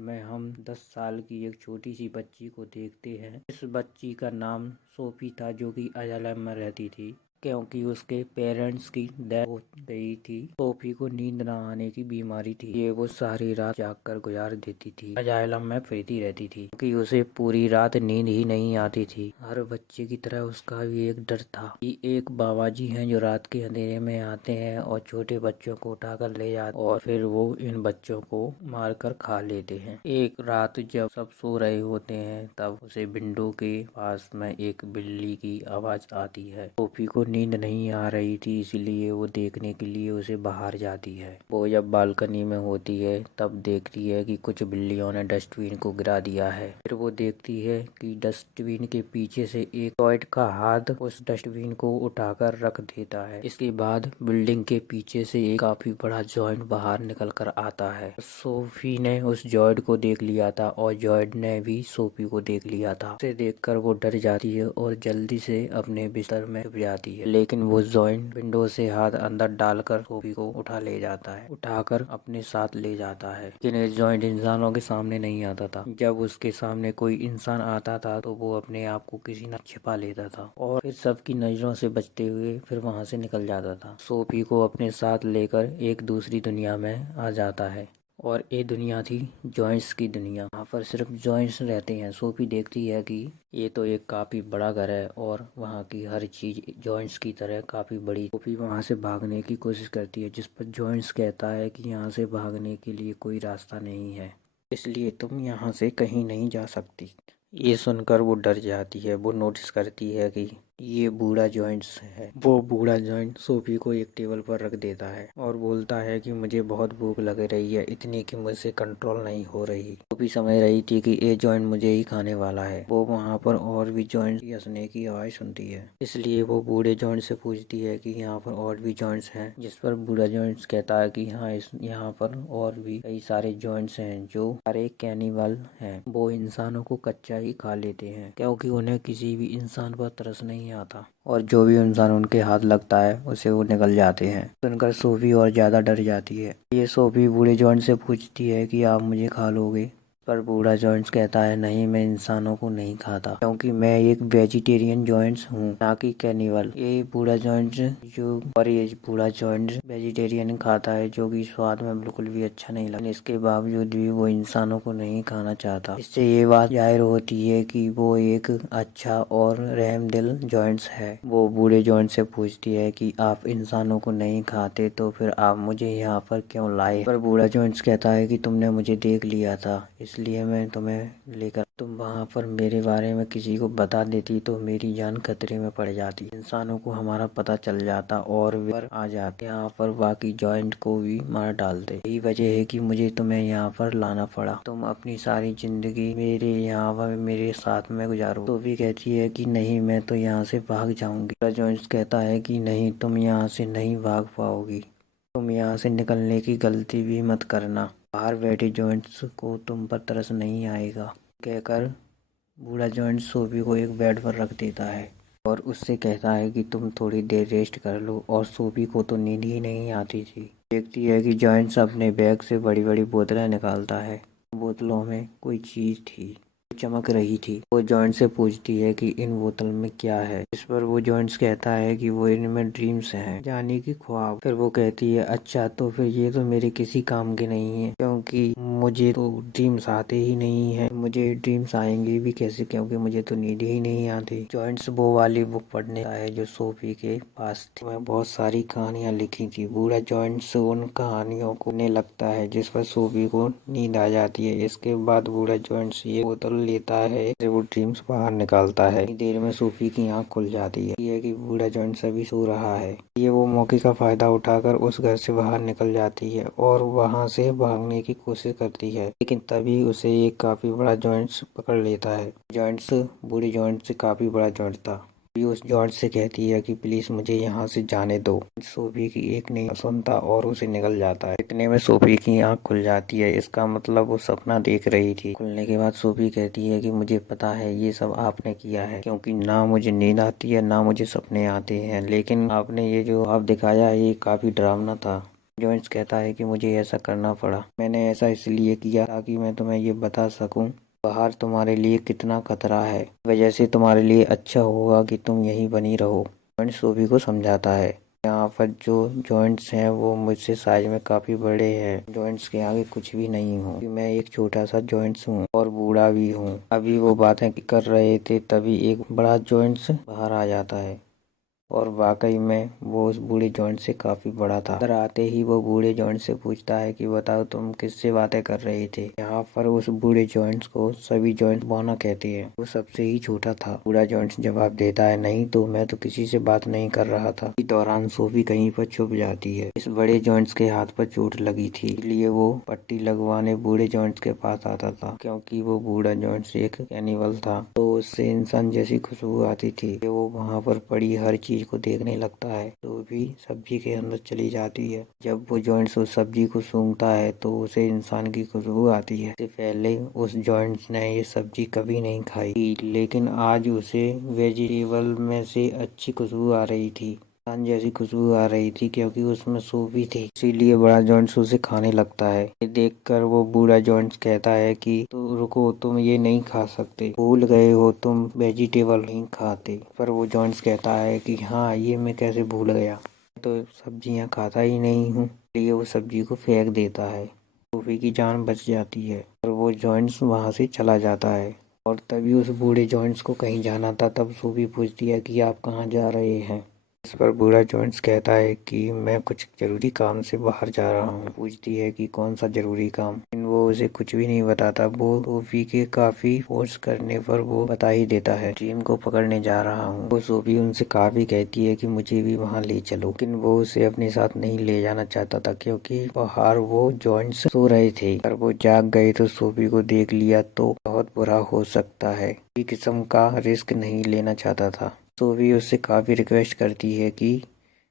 में हम 10 साल की एक छोटी सी बच्ची को देखते हैं। इस बच्ची का नाम सोफी था, जो कि अजलम में रहती थी क्योंकि उसके पेरेंट्स की डेथ हो गई थी। सोफी को नींद न आने की बीमारी थी। ये वो सारी रात जागकर गुजार देती थी। अजाइलम में फिरती रहती थी क्योंकि उसे पूरी रात नींद ही नहीं आती थी। हर बच्चे की तरह उसका भी एक डर था कि एक बाबा जी हैं जो रात के अंधेरे में आते हैं और छोटे बच्चों को उठाकर ले जाते और फिर वो इन बच्चों को मारकर खा लेते हैं। एक रात जब सब सो रहे होते हैं तब उसे विंडो के पास में एक बिल्ली की आवाज आती है। सोफी को नींद नहीं आ रही थी, इसलिए वो देखने के लिए उसे बाहर जाती है। वो जब बालकनी में होती है तब देखती है कि कुछ बिल्लियों ने डस्टबिन को गिरा दिया है। फिर वो देखती है कि डस्टबिन के पीछे से एक टॉयट का हाथ उस डस्टबिन को उठाकर रख देता है। इसके बाद बिल्डिंग के पीछे से एक काफी बड़ा जॉइंट बाहर निकल कर आता है। सोफी ने उस जॉइंट को देख लिया था और जॉइंट ने भी सोफी को देख लिया था। उसे देखकर वो डर जाती है और जल्दी से अपने बिस्तर में छुप जाती है। लेकिन वो जॉइंट विंडो से हाथ अंदर डालकर सोफी को उठा ले जाता है, उठाकर अपने साथ ले जाता है। लेकिन ये जॉइंट इंसानों के सामने नहीं आता था। जब उसके सामने कोई इंसान आता था तो वो अपने आप को किसी न छिपा लेता था और फिर सबकी नजरों से बचते हुए फिर वहां से निकल जाता था। सोफी को अपने साथ लेकर एक दूसरी दुनिया में आ जाता है और ये दुनिया थी जॉइंट्स की दुनिया। यहाँ पर सिर्फ जॉइंट्स रहते हैं। सोफी देखती है कि ये तो एक काफी बड़ा घर है और वहाँ की हर चीज जॉइंट्स की तरह काफी बड़ी। सोफी वहाँ से भागने की कोशिश करती है, जिस पर जॉइंट्स कहता है कि यहाँ से भागने के लिए कोई रास्ता नहीं है, इसलिए तुम यहाँ से कहीं नहीं जा सकती। ये सुनकर वो डर जाती है। वो नोटिस करती है कि ये बूढ़ा जॉइंट्स है। वो बूढ़ा जॉइंट सोफी को एक टेबल पर रख देता है और बोलता है कि मुझे बहुत भूख लग रही है, इतनी कि मुझसे कंट्रोल नहीं हो रही। सोफी समझ रही थी कि ये जॉइंट मुझे ही खाने वाला है। वो वहाँ पर और भी जॉइंट हंसने की आवाज सुनती है, इसलिए वो बूढ़े जॉइंट से पूछती है कि यहाँ पर और भी जॉइंट्स हैं, जिस पर बूढ़ा जॉइंट्स कहता है कि हाँ, यहाँ पर और भी कई सारे जॉइंट्स हैं जो सारे कैनिबल हैं। वो इंसानों को कच्चा ही खा लेते हैं क्योंकि उन्हें किसी भी इंसान पर तरस नहीं आता और जो भी इंसान उनके हाथ लगता है उसे वो निकल जाते हैं। सुनकर सोफी और ज्यादा डर जाती है। ये सोफी बूढ़े जॉइंट से पूछती है कि आप मुझे खा लोगे, पर बूढ़ा जॉइंट्स कहता है नहीं, मैं इंसानों को नहीं खाता क्योंकि मैं एक वेजिटेरियन जॉइंट्स हूँ, ना कि कैनिबल। ये बूढ़ा जॉइंट्स ये बूढ़ा जॉइंट्स वेजिटेरियन खाता है, जो कि स्वाद में बिल्कुल भी अच्छा नहीं लगता। इसके बावजूद भी वो इंसानों को नहीं खाना चाहता। इससे ये बात जाहिर होती है कि वो एक अच्छा और रहमदिल जॉइंट्स है। वो बूढ़े जॉइंट से पूछती है कि आप इंसानों को नहीं खाते तो फिर आप मुझे यहाँ पर क्यों लाए। पर बूढ़ा जॉइंट्स कहता है कि तुमने मुझे देख लिया था, इसलिए मैं तुम्हें लेकर, तुम वहाँ पर मेरे बारे में किसी को बता देती तो मेरी जान खतरे में पड़ जाती। इंसानों को हमारा पता चल जाता और वे आ जाते यहाँ पर, बाकी जॉइंट को भी मार डालते। यही वजह है कि मुझे तुम्हें यहाँ पर लाना पड़ा। तुम अपनी सारी जिंदगी मेरे यहाँ पर मेरे साथ में गुजारो। तो भी कहती है कि नहीं, मैं तो यहाँ से भाग जाऊंगी। जॉइंट्स कहता है कि नहीं, तुम यहाँ से नहीं भाग पाओगी। तुम यहाँ से निकलने की गलती भी मत करना। बाहर बैठे जॉइंट्स को तुम पर तरस नहीं आएगा, कहकर बूढ़ा जॉइंट सोफी को एक बेड पर रख देता है और उससे कहता है कि तुम थोड़ी देर रेस्ट कर लो। और सोफी को तो नींद ही नहीं आती थी। देखती है कि जॉइंट्स अपने बैग से बड़ी बड़ी बोतलें निकालता है। बोतलों में कोई चीज थी, चमक रही थी। वो जॉइंट से पूछती है कि इन बोतल में क्या है, इस पर वो जॉइंट्स कहता है कि वो इनमें ड्रीम्स हैं, यानी कि ख्वाब। फिर वो कहती है अच्छा, तो फिर ये तो मेरे किसी काम के नहीं है क्योंकि मुझे तो ड्रीम्स आते ही नहीं है। मुझे ड्रीम्स आएंगे भी कैसे क्योंकि मुझे तो नींद ही नहीं आती। जॉइंट्स वो वाली बुक पढ़ने है जो सोफी के पास थी। मैं बहुत सारी कहानियां लिखी थी। बूढ़ा जॉइंट्स उन कहानियों को पढ़ने लगता है जिस पर सोफी को नींद आ जाती है। इसके बाद बूढ़ा जॉइंट्स ये बोतल लेता है, वो ड्रीम्स बाहर निकालता है। देर में सोफी की आंख खुल जाती है। ये कि बूढ़ा जॉइंट्स अभी सो रहा है। ये वो मौके का फायदा उठाकर उस घर से बाहर निकल जाती है और वहां से भागने की कोशिश करती है, लेकिन तभी उसे एक काफी बड़ा जॉइंट्स पकड़ लेता है। जॉइंट्स बूढ़े जॉइंट से काफी बड़ा जॉइंट था। उस जॉर्ज से कहती है कि प्लीज मुझे यहाँ से जाने दो। सोफी की एक नहीं सुनता और उसे निकल जाता है। इतने में सोफी की आंख खुल जाती है। इसका मतलब वो सपना देख रही थी। खुलने के बाद सोफी कहती है कि मुझे पता है ये सब आपने किया है, क्योंकि ना मुझे नींद आती है ना मुझे सपने आते हैं, लेकिन आपने ये जो आप दिखाया ये काफी डरावना था। जॉइंट्स कहता है कि मुझे ऐसा करना पड़ा, मैंने ऐसा इसलिए किया ताकि मैं तुम्हें ये बता सकूं बाहर तुम्हारे लिए कितना खतरा है, वजह से तुम्हारे लिए अच्छा होगा कि तुम यहीं बनी रहो। जॉइंट्स सोफी को समझाता है। यहाँ पर जो जॉइंट्स हैं वो मुझसे साइज में काफी बड़े हैं, जॉइंट्स के आगे कुछ भी नहीं हूँ, मैं एक छोटा सा जॉइंट्स हूँ और बूढ़ा भी हूँ। अभी वो बातें कर रहे थे तभी एक बड़ा जॉइंट्स बाहर आ जाता है और वाकई में वो उस बूढ़े जॉइंट से काफी बड़ा था। अंदर आते ही वो बूढ़े जॉइंट से पूछता है कि बताओ तुम किससे बातें कर रहे थे। यहाँ पर उस बूढ़े जॉइंट्स को सभी जॉइंट बौना कहते हैं, वो सबसे ही छोटा था। बूढ़ा जॉइंट्स जवाब देता है, नहीं तो मैं तो किसी से बात नहीं कर रहा था। इस दौरान सोफी कहीं पर छुप जाती है। इस बड़े जॉइंट्स के हाथ पर चोट लगी थी, इसलिए वो पट्टी लगवाने बूढ़े जॉइंट्स के पास आता था। क्योंकि वो बूढ़ा जॉइंट्स एक कैनिबल था तो उससे इंसान जैसी खुशबू आती थी। वो वहाँ पर पड़ी हर चीज को देखने लगता है तो भी सब्जी के अंदर चली जाती है। जब वो जॉइंट्स उस सब्जी को सूंघता है तो उसे इंसान की खुशबू आती है। इससे पहले उस जॉइंट्स ने ये सब्जी कभी नहीं खाई, लेकिन आज उसे वेजिटेबल में से अच्छी खुशबू आ रही थी, इंसान जैसी खुशबू आ रही थी, क्योंकि उसमें सोफी थी। इसीलिए बड़ा जॉइंट्स उसे खाने लगता है। ये देखकर वो बूढ़ा जॉइंट्स कहता है कि तो रुको, तुम ये नहीं खा सकते, भूल गए हो तुम वेजिटेबल नहीं खाते। पर वो जॉइंट्स कहता है कि हाँ, ये मैं कैसे भूल गया, तो सब्जियां खाता ही नहीं हूँ। इसलिए वो सब्जी को फेंक देता है। सोफी की जान बच जाती है और वो जॉइंट्स वहां से चला जाता है। और तभी उस बूढ़े जॉइंट्स को कहीं जाना था। तब सोफी पूछती है कि आप कहाँ जा रहे हैं। इस पर बूढ़ा जॉइंट्स कहता है कि मैं कुछ जरूरी काम से बाहर जा रहा हूँ। पूछती है कि कौन सा जरूरी काम, लेकिन वो उसे कुछ भी नहीं बताता। वो सोफी के काफी फोर्स करने पर वो बता ही देता है, ड्रीम को पकड़ने जा रहा हूँ। वो सोफी उनसे काफी कहती है कि मुझे भी वहाँ ले चलो, लेकिन वो उसे अपने साथ नहीं ले जाना चाहता था, क्योंकि बाहर वो जॉइंट्स सो रहे थे। अगर वो जाग गए तो सोफी को देख लिया तो बहुत बुरा हो सकता है। किसी किस्म का रिस्क नहीं लेना चाहता था। सोफी उससे काफी रिक्वेस्ट करती है कि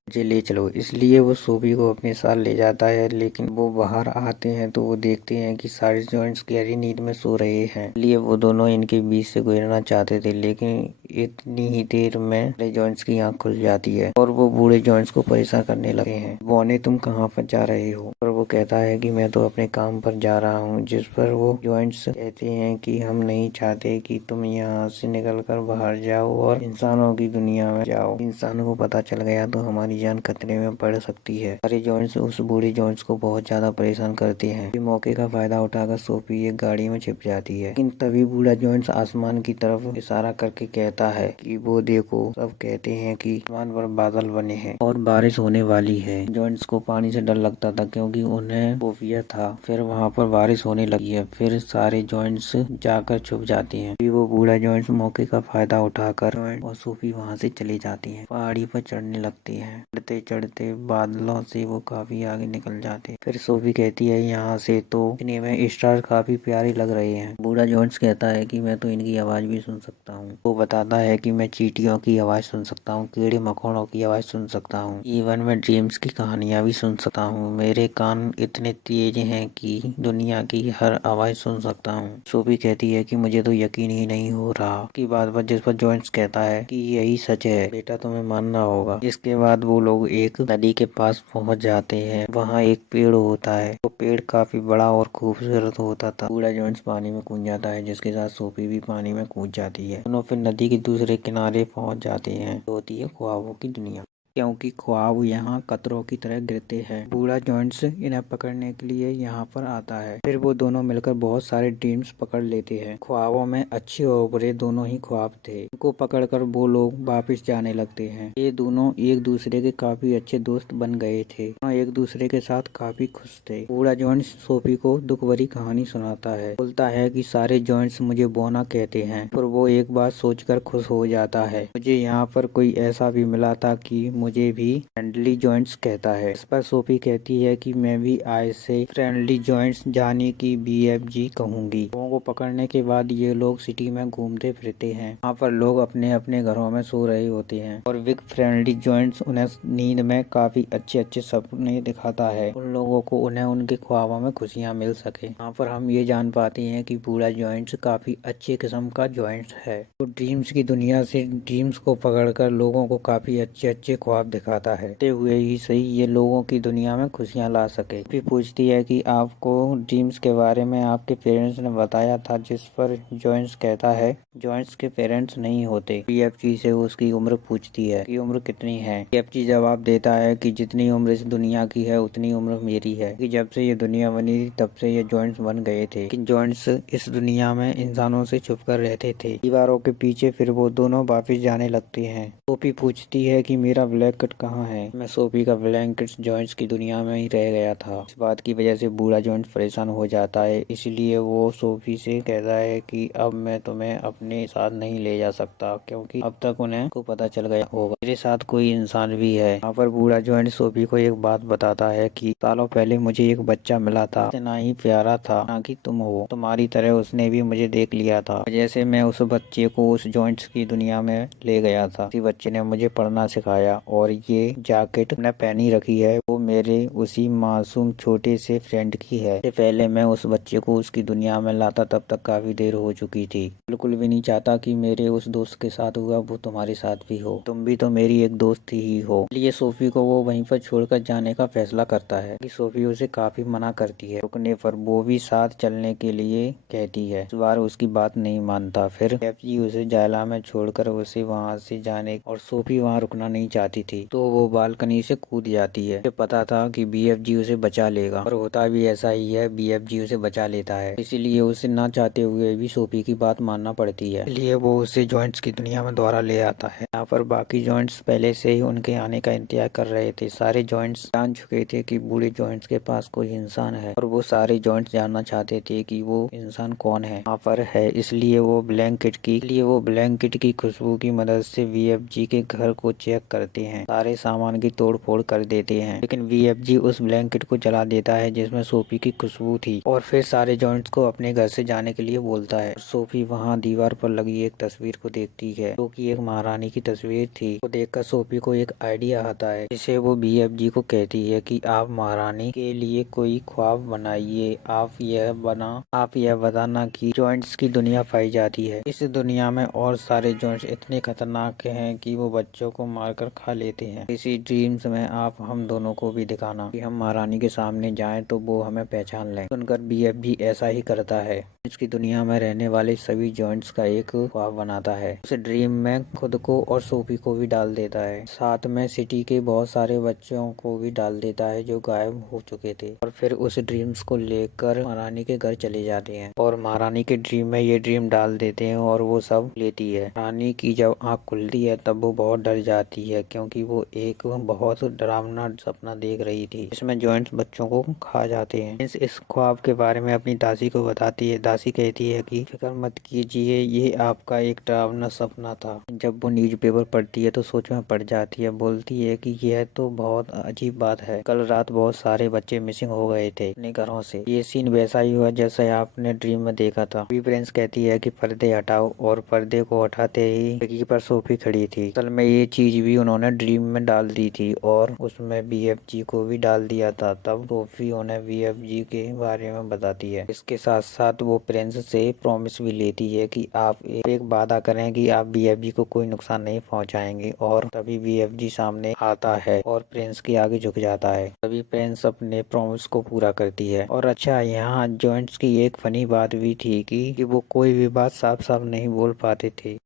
मुझे ले चलो, इसलिए वो सोफी को अपने साथ ले जाता है। लेकिन वो बाहर आते हैं तो वो देखते हैं कि सारे जॉइंट्स गहरी नींद में सो रहे हैं। इसलिए वो दोनों इनके बीच से गुजरना चाहते थे, लेकिन इतनी ही देर में बड़े जॉइंट्स की आंख खुल जाती है और वो बूढ़े जॉइंट्स को परेशान करने लगे हैं। बोने, तुम कहाँ पर जा रहे हो? और वो कहता है कि मैं तो अपने काम पर जा रहा हूँ। जिस पर वो जॉइंट्स कहते हैं कि हम नहीं चाहते कि तुम यहाँ से निकल कर बाहर जाओ और इंसानों की दुनिया में जाओ। इंसानों को पता चल गया तो हमारी जान खतरे में पड़ सकती है। सारे जॉइंट्स उस बूढ़े जॉइंट्स को बहुत ज्यादा परेशान करते हैं। इस मौके का फायदा उठाकर सोफी एक गाड़ी में छिप जाती है। लेकिन तभी बूढ़ा जॉइंट्स आसमान की तरफ इशारा करके कहता है कि वो देखो, सब कहते हैं कि आसमान पर बादल बने हैं और बारिश होने वाली है। जॉइंट्स को पानी से डर लगता था क्योंकि उन्हें फोबिया था। फिर वहाँ पर बारिश होने लगी है। फिर सारे जॉइंट्स जाकर छुप जाते हैं। फिर वो बूढ़ा जॉइंट्स मौके का फायदा उठाकर और सोफी वहाँ से चले जाती है। पहाड़ी पर चढ़ने लगती है। चढ़ते चढ़ते बादलों से वो काफी आगे निकल जाते हैं। फिर सोफी कहती है, यहाँ से तो दिखने में स्टार काफी प्यारे लग रहे हैं। बूढ़ा जॉइंट्स कहता है कि मैं तो इनकी आवाज भी सुन सकता हूँ। वो बताता है कि मैं चींटियों की आवाज सुन सकता हूँ, कीड़े मकोड़ों की आवाज सुन सकता हूँ, इवन मैं ड्रीम्स की कहानियां भी सुन सकता हूँ। मेरे कान इतने तेज हैं कि दुनिया की हर आवाज सुन सकता हूँ। सोफी कहती है कि मुझे तो यकीन ही नहीं हो रहा की बात पर, जिस पर जॉइंट्स कहता है कि यही सच है बेटा, तुम्हें मानना होगा। इसके बाद वो लोग एक नदी के पास पहुंच जाते हैं। वहाँ एक पेड़ होता है। वो पेड़ काफी बड़ा और खूबसूरत होता था। बूढ़ा जॉइंट्स पानी में कूद जाता है, जिसके साथ सोफी भी पानी में कूद जाती है। दोनों फिर नदी के दूसरे किनारे पहुंच जाते हैं। होती है ख्वाबों की दुनिया, क्योंकि ख्वाब यहाँ कतरों की तरह गिरते हैं। बूढ़ा जॉइंट्स इन्हें पकड़ने के लिए यहाँ पर आता है। फिर वो दोनों मिलकर बहुत सारे ड्रीम्स पकड़ लेते हैं। ख्वाबों में अच्छे और बुरे दोनों ही ख्वाब थे। उनको पकड़कर वो लोग वापस जाने लगते हैं। ये दोनों एक दूसरे के काफी अच्छे दोस्त बन गए थे। दोनों एक दूसरे के साथ काफी खुश थे। बूढ़ा जॉइंट्स सोफी को दुख भरी कहानी सुनाता है। बोलता है कि सारे जॉइंट्स मुझे बोना कहते हैं, पर वो एक बात सोचकर खुश हो जाता है। मुझे यहाँ पर कोई ऐसा भी मिला था कि मुझे भी फ्रेंडली जॉइंट्स कहता है। इस पर सोफी कहती है कि मैं भी आज से फ्रेंडली जॉइंट्स जाने की BFG कहूंगी। लोगों को पकड़ने के बाद ये लोग सिटी में घूमते फिरते हैं। यहाँ पर लोग अपने अपने घरों में सो रहे होते हैं और विग फ्रेंडली जॉइंट्स उन्हें नींद में काफी अच्छे अच्छे सपने दिखाता है। उन लोगों को उन्हें उनके ख्वाबों में खुशियाँ मिल सके। यहाँ पर हम ये जान पाते हैं कि बूढ़ा जॉइंट्स काफी अच्छे किस्म का जॉइंट्स है। तो ड्रीम्स की दुनिया से ड्रीम्स को पकड़कर लोगों को काफी अच्छे अच्छे ख्वाब दिखाता है, ते हुए ही सही ये लोगों की दुनिया में खुशियाँ ला सके। सोफी पूछती है कि आपको ड्रीम्स के बारे में आपके पेरेंट्स ने बताया था, जिस पर जॉन्स कहता है जॉन्स के पेरेंट्स नहीं होते। बीएफजी से उसकी उम्र पूछती है कि उम्र कितनी है। बीएफजी जवाब देता है कि जितनी उम्र इस दुनिया की है उतनी उम्र मेरी है, कि जब से ये दुनिया बनी थी तब से ये जॉइंट्स बन गए थे, लेकिन जॉइंट्स इस दुनिया में इंसानों से छुपकर रहते थे। दीवारों के पीछे फिर वो दोनों वापिस जाने लगते हैं। सोफी पूछती है कि मेरा ब्लैंकेट कहाँ है। मैं सोफी का ब्लैंकेट जॉइंट्स की दुनिया में ही रह गया था। इस बात की वजह से बूढ़ा जॉइंट्स परेशान हो जाता है, इसलिए वो सोफी से कहता है कि अब मैं तुम्हें अपने साथ नहीं ले जा सकता, क्योंकि अब तक उन्हें को पता चल गया होगा मेरे साथ कोई इंसान भी है। यहाँ पर बूढ़ा जॉइंट सोफी को एक बात बताता है कि सालों पहले मुझे एक बच्चा मिला था, इतना ही प्यारा था ना कि तुम हो, तुम्हारी तरह उसने भी मुझे देख लिया था। जैसे मैं उस बच्चे को उस जॉइंट्स की दुनिया में ले गया था, उसी बच्चे ने मुझे पढ़ना सिखाया, और ये जैकेट मैंने पहनी रखी है वो मेरे उसी मासूम छोटे से फ्रेंड की है। इससे पहले मैं उस बच्चे को उसकी दुनिया में लाता तब तक काफी देर हो चुकी थी। बिल्कुल भी नहीं चाहता कि मेरे उस दोस्त के साथ हुआ वो तुम्हारे साथ भी हो, तुम भी तो मेरी एक दोस्त ही हो। इसलिए सोफी को वो वहीं पर छोड़कर जाने का फैसला करता है कि सोफी उसे काफी मना करती है, रुकने पर वो भी साथ चलने के लिए कहती है। इस बार उसकी बात नहीं मानता। फिर बीएफजी उसे जायला में छोड़कर उसे वहाँ से जाने, और सोफी वहाँ रुकना नहीं चाहती थी तो वो बालकनी से कूद जाती है। उसे पता था कि बीएफजी उसे बचा लेगा, और होता भी ऐसा ही है, बीएफजी उसे बचा लेता है। इसीलिए उसे ना चाहते हुए भी सोफी की बात मानना पड़ती है, इसलिए वो उसे जॉइंट्स की दुनिया में दोबारा ले आता है। यहाँ पर बाकी जॉइंट्स पहले से ही उनके आने का इंतजार कर रहे थे। सारे जॉइंट्स जान चुके थे कि बूढ़े जॉइंट्स के पास कोई इंसान है, और वो सारे जॉइंट्स जानना चाहते थे कि वो इंसान कौन है, वहाँ पर है। इसलिए वो ब्लैंकेट की खुशबू की मदद से वीएफजी के घर को चेक करते हैं, सारे सामान की तोड़ फोड़ कर देते हैं, लेकिन वीएफजी उस ब्लैंकेट को जला देता है जिसमें सोफी की खुशबू थी, और फिर सारे जॉइंट्स को अपने घर से जाने के लिए बोलता है। सोफी वहाँ दीवार पर लगी एक तस्वीर को देखती है, जो कि एक महारानी की तस्वीर थी। वो देखकर सोफी को एक आइडिया आता है, जिसे वो बीएफजी को कहती है कि आप महारानी के लिए कोई ख्वाब बनाइए। आप यह बताना कि जॉइंट्स की दुनिया पाई जाती है, इस दुनिया में और सारे जॉइंट्स इतने खतरनाक हैं कि वो बच्चों को मारकर खा लेते हैं। इसी ड्रीम्स में आप हम दोनों को भी दिखाना कि हम महारानी के सामने जाएं तो वो हमें पहचान लें। सुनकर बीएफजी ऐसा ही करता है। इसकी दुनिया में रहने वाले सभी जॉइंट्स का एक ख्वाब बनाता है। उस ड्रीम में खुद को और सोफी को भी डाल देता है, साथ में सिटी के बहुत सारे बच्चों को भी डाल देता है जो गायब हो चुके थे, और फिर उस ड्रीम्स को लेकर महारानी के घर चले जाते हैं, और महारानी के ड्रीम में ये ड्रीम डाल देते हैं, और वो सब लेती है। रानी की जब आँख खुलती है तब वो बहुत डर जाती है, क्योंकि वो एक बहुत डरावना सपना देख रही थी, इसमें जॉइंट्स बच्चों को खा जाते हैं। इस ख्वाब के बारे में अपनी दासी को बताती है। दासी कहती है कि फिक्र मत कीजिए, ये आपका एक डरावना सपना था। जब वो न्यूज़पेपर पढ़ती है तो सोच में पड़ जाती है, बोलती है कि यह तो बहुत अजीब बात है, कल रात बहुत सारे बच्चे मिसिंग हो गए थे अपने घरों से। ये सीन वैसा ही हुआ जैसा आपने ड्रीम में देखा था। प्रिंस कहती है कि पर्दे हटाओ, और पर्दे को हटाते ही खिड़की पर सोफी खड़ी थी। असल में ये चीज भी उन्होंने ड्रीम में डाल दी थी, और उसमें बीएफजी को भी डाल दिया था। तब सोफी उन्हें बीएफजी के बारे में बताती है। इसके साथ साथ वो प्रिंस से प्रॉमिस भी लेती है कि आप एक वादा करें कि आप बीएफजी को कोई नुकसान नहीं पहुंचाएंगे, और तभी बीएफजी सामने आता है और प्रिंस के आगे झुक जाता है। तभी प्रिंस अपने प्रॉमिस को पूरा करती है। और अच्छा, यहाँ जॉइंट्स की एक फनी बात भी थी कि वो कोई भी बात साफ साफ नहीं बोल पाते थे,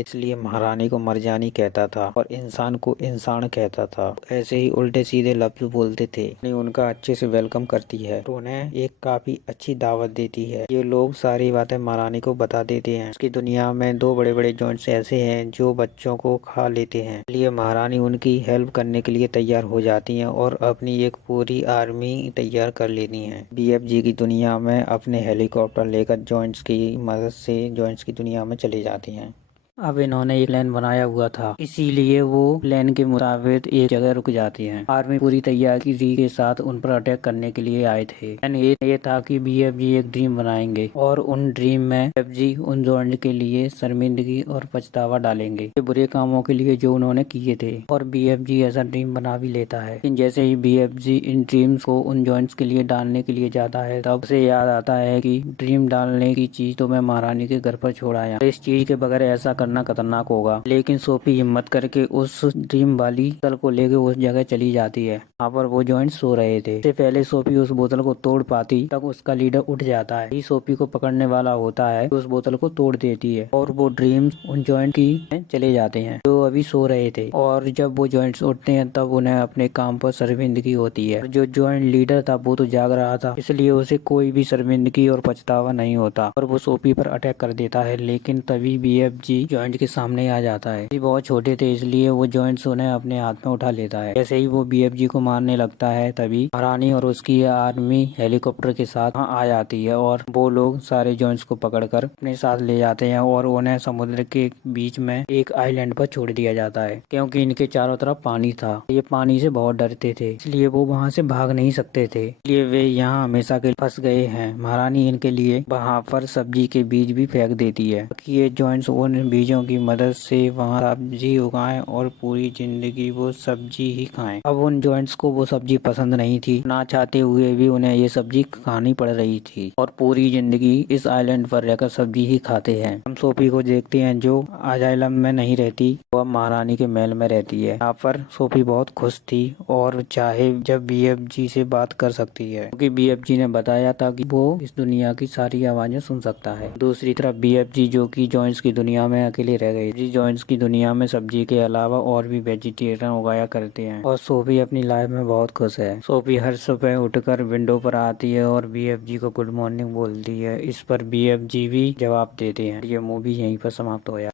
इसलिए महारानी को मरजानी कहता था और इंसान को इंसान कहता था। ऐसे ही उल्टे सीधे लफ्ज बोलते थे। उनका अच्छे से वेलकम करती है, तो उन्हें एक काफी अच्छी दावत देती है। ये लोग सारी बातें महारानी को बता देते हैं। उसकी दुनिया में दो बड़े बड़े जॉइंट्स ऐसे हैं जो बच्चों को खा लेते हैं, इसलिए महारानी उनकी हेल्प करने के लिए तैयार हो जाती है, और अपनी एक पूरी आर्मी तैयार कर लेती है। बीएफजी की दुनिया में अपने हेलीकॉप्टर लेकर जॉइंट्स की मदद से जॉइंट्स की दुनिया में चली जाती हैं। अब इन्होंने एक प्लान बनाया हुआ था, इसीलिए वो प्लान के मुताबिक एक जगह रुक जाती हैं। आर्मी पूरी तैयारी के साथ उन पर अटैक करने के लिए आए थे। प्लान ये था कि बीएफजी एक ड्रीम बनाएंगे, और उन ड्रीम में बीएफजी उन जॉइंट के लिए शर्मिंदगी और पछतावा डालेंगे ये बुरे कामों के लिए जो उन्होंने किए थे। और बीएफजी ऐसा ड्रीम बना भी लेता है, लेकिन जैसे ही बीएफजी इन ड्रीम्स को उन जॉइंट्स के लिए डालने के लिए जाता है, तब उसे याद आता है कि ड्रीम डालने की चीज तो मैं महारानी के घर पर छोड़ आया, इस चीज के बगैर ऐसा करना खतरनाक होगा, लेकिन सोफी हिम्मत करके उस ड्रीम वाली बोतल को लेके उस जगह चली जाती है। वहाँ पर वो जॉइंट सो रहे थे। इससे पहले सोफी उस बोतल को तोड़ पाती तक उसका लीडर उठ जाता है। ये सोफी को पकड़ने वाला होता है, उस बोतल को तोड़ देती है और वो ड्रीम्स उन जॉइंट की चले जाते हैं जो अभी सो रहे थे। और जब वो जॉइंट्स उठते हैं तब उन्हें अपने काम पर शर्मिंदगी होती है। जो जॉइंट लीडर था वो तो जाग रहा था, इसलिए उसे कोई भी शर्मिंदगी और पछतावा नहीं होता और वो सोफी पर अटैक कर देता है। लेकिन तभी BFG जॉइंट के सामने आ जाता है। बहुत छोटे थे इसलिए वो जॉइंट्स उन्हें अपने हाथ में उठा लेता है। जैसे ही वो BFG को मारने लगता है तभी महारानी और उसकी आर्मी हेलीकॉप्टर के साथ वहाँ आ जाती है और वो लोग सारे जॉइंट्स को पकड़कर अपने साथ ले जाते हैं और उन्हें समुद्र के बीच में एक आइलैंड पर छोड़ दिया जाता है, क्योंकि इनके चारों तरफ पानी था। ये पानी से बहुत डरते थे, इसलिए वो वहाँ से भाग नहीं सकते थे, इसलिए वे यहाँ हमेशा के फंस गए हैं। महारानी इनके लिए वहाँ पर सब्जी के बीज भी फेंक देती है कि ये जॉइंट्स उन बीजों की मदद से वहाँ सब्जी उगाएं और पूरी जिंदगी वो सब्जी ही खाएं। अब उन जॉइंट्स को वो सब्जी पसंद नहीं थी, ना चाहते हुए भी उन्हें ये सब्जी खानी पड़ रही थी और पूरी जिंदगी इस आइलैंड पर रहकर सब्जी ही खाते हैं। हम सोफी को देखते हैं जो आइलैंड में नहीं रहती, वो महारानी के महल में रहती है। यहाँ पर सोफी बहुत खुश थी और चाहे जब BFG से बात कर सकती है, क्योंकि BFG ने बताया था कि वो इस दुनिया की सारी आवाजें सुन सकता है। दूसरी तरफ BFG जो कि जॉइंट्स की दुनिया में अकेले रह गए। जॉइंट्स की दुनिया में सब्जी के अलावा और भी वेजिटेरियन उगाया करते हैं और सोफी अपनी लाइफ में बहुत खुश है। सोफी हर सुबह उठकर विंडो पर आती है और BFG को गुड मॉर्निंग बोलती है। इस पर BFG भी जवाब देते हैं। ये मूवी यहीं पर समाप्त होया।